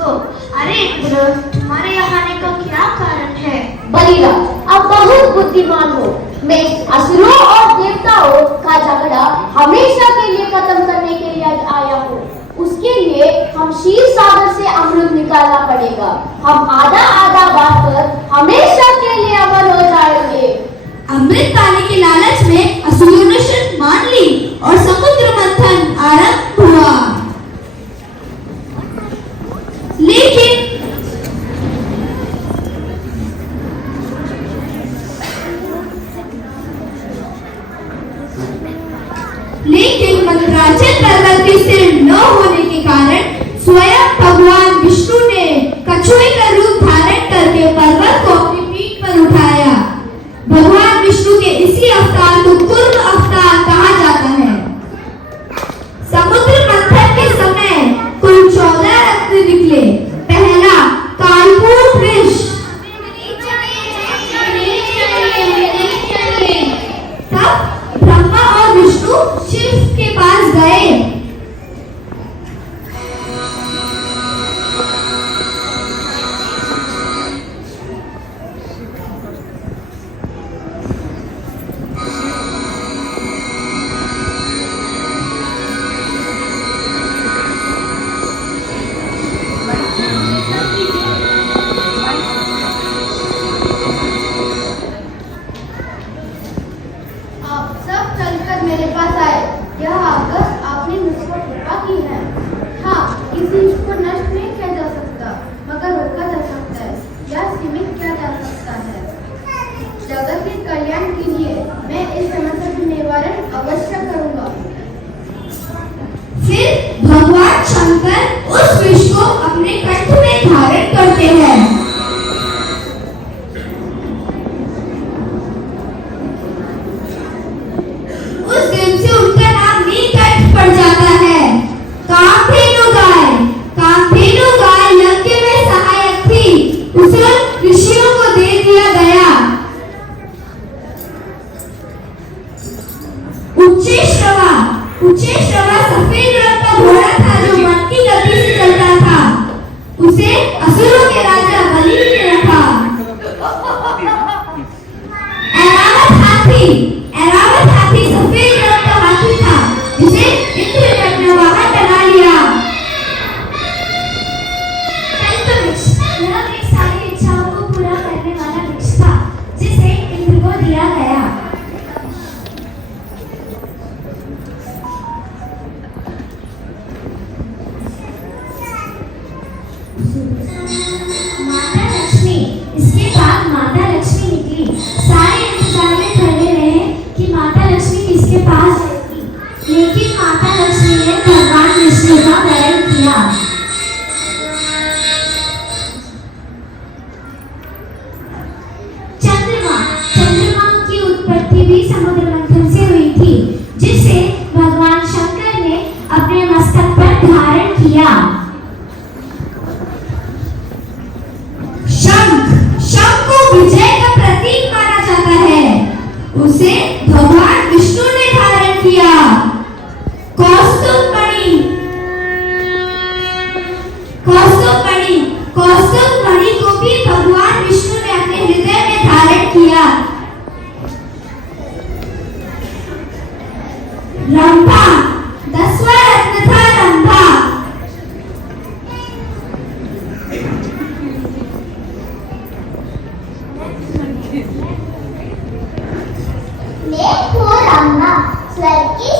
उसको। अरे इंद्र, तुम्हारे यहाँ आने का क्या कारण है? बलिराज, आप बहुत बुद्धिमान हो। मैं असुरों और देवताओं का झगड़ा हमेशा के लिए खत्म करने के लिए आया हूँ। उसके लिए हम क्षीर सागर से अमृत निकालना पड़ेगा। हम आधा आधा बांटकर हमेशा के लिए अमर हो जाएंगे। अमृत पाने के लालच में असुरों ने शर्त मान ली और समुद्र मंथन आरंभ हुआ। लेकिन मंदराचल पर्वत के सिर न होने के कारण स्वयं भगवान विष्णु ने कछुए का रूप धारण करके पर्वत को अपनी पीठ पर उठाया। भगवान विष्णु के इसी अवतार को कूर्म अवतार कहा जाता है। समुद्र मंथन के समय कुल 14 रत्न निकले। पहला कालपूर वृष, तब ब्रह्मा और विष्णु शिव के पास गए। मेरे पास आए। यह आकर आपने मुझको कृपा की है। हाँ, इस चीज को नष्ट नहीं किया जा सकता, मगर रोका जा सकता है या सीमित किया जा सकता है। जगत के कल्याण के लिए मैं इस समस्या का निवारण अवश्य करूंगा। फिर भगवान शंकर उस विष को अपने कंठ में धारण करते हैं। उच्चैश्रवा सफेद रंग का घोड़ा था जो मन की गति से चलता था। उसे असुरों के राजा बलि ने रखा। ऐरावत हाथी सफेद रंग का हाथी था जिसे इंद्र ने अपना वाहन बना लिया। यह एक सारी इच्छाओं को पूरा करने वाला वृक्ष था जिसे इंद्र को दिया गया। माता लक्ष्मी, इसके बाद माता लक्ष्मी निकली। सारे इंतजार में खड़े रहे कि माता लक्ष्मी किसके पास जाएगी, लेकिन माता लक्ष्मी ने भगवान विष्णु का वरण किया। चंद्रमा की उत्पत्ति भी समुद्र मंथन से हुई थी, जिसे भगवान शंकर ने अपने मस्तक पर धारण किया। शंख को विजय का प्रतीक माना जाता है। उसे भगवान विष्णु ने धारण किया। कौस्तुभ मणि को भी भगवान विष्णु ने अपने हृदय में धारण किया। रंभा, 10वां रत्न था रंभा। मैं हूँ रंभा, स्वर्ग की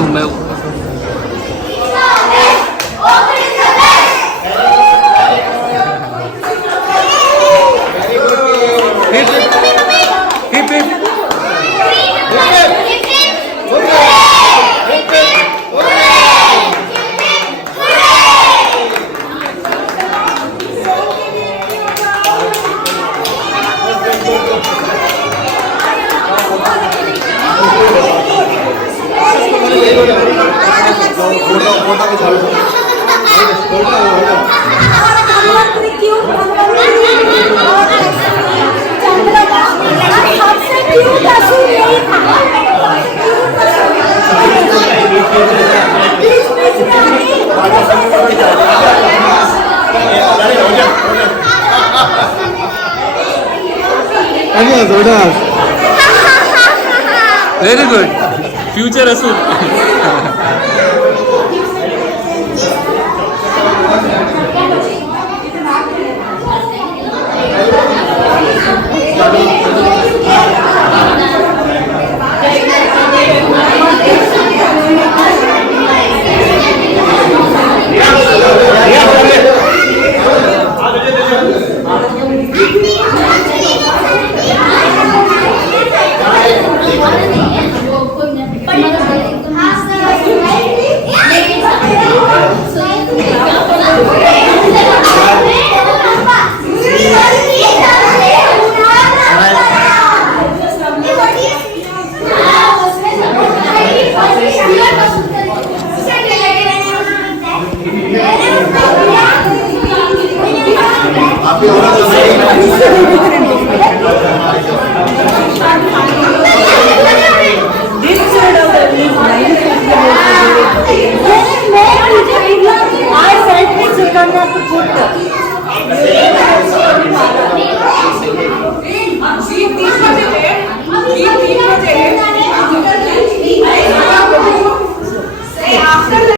हूँ hip hip very good future असून